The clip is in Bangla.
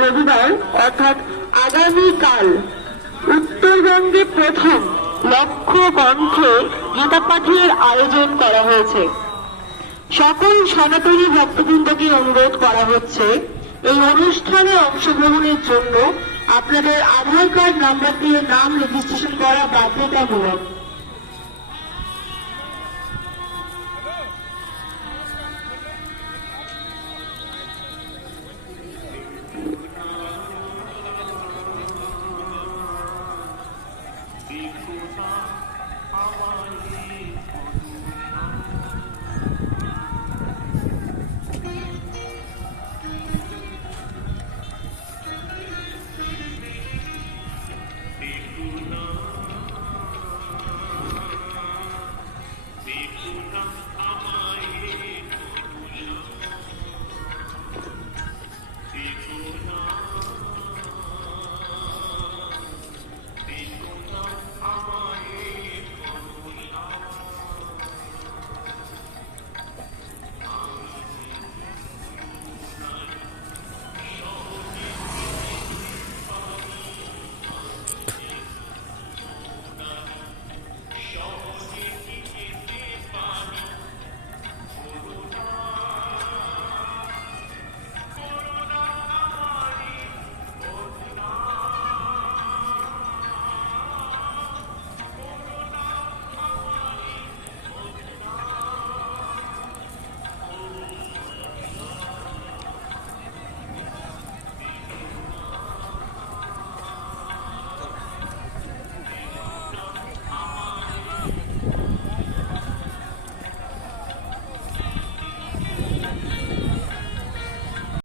রবিবার অর্থাৎ আগামীকাল উত্তরবঙ্গে প্রথম লক্ষ্য কণ্ঠে গীতাপাঠের আয়োজন করা হয়েছে। সকল সনাতনী ভক্তবৃন্দকে অনুরোধ করা হচ্ছে এই অনুষ্ঠানে অংশগ্রহণের জন্য আপনাদের আধার কার্ড নাম্বার দিয়ে নাম রেজিস্ট্রেশন করা বাধ্যতামূলক।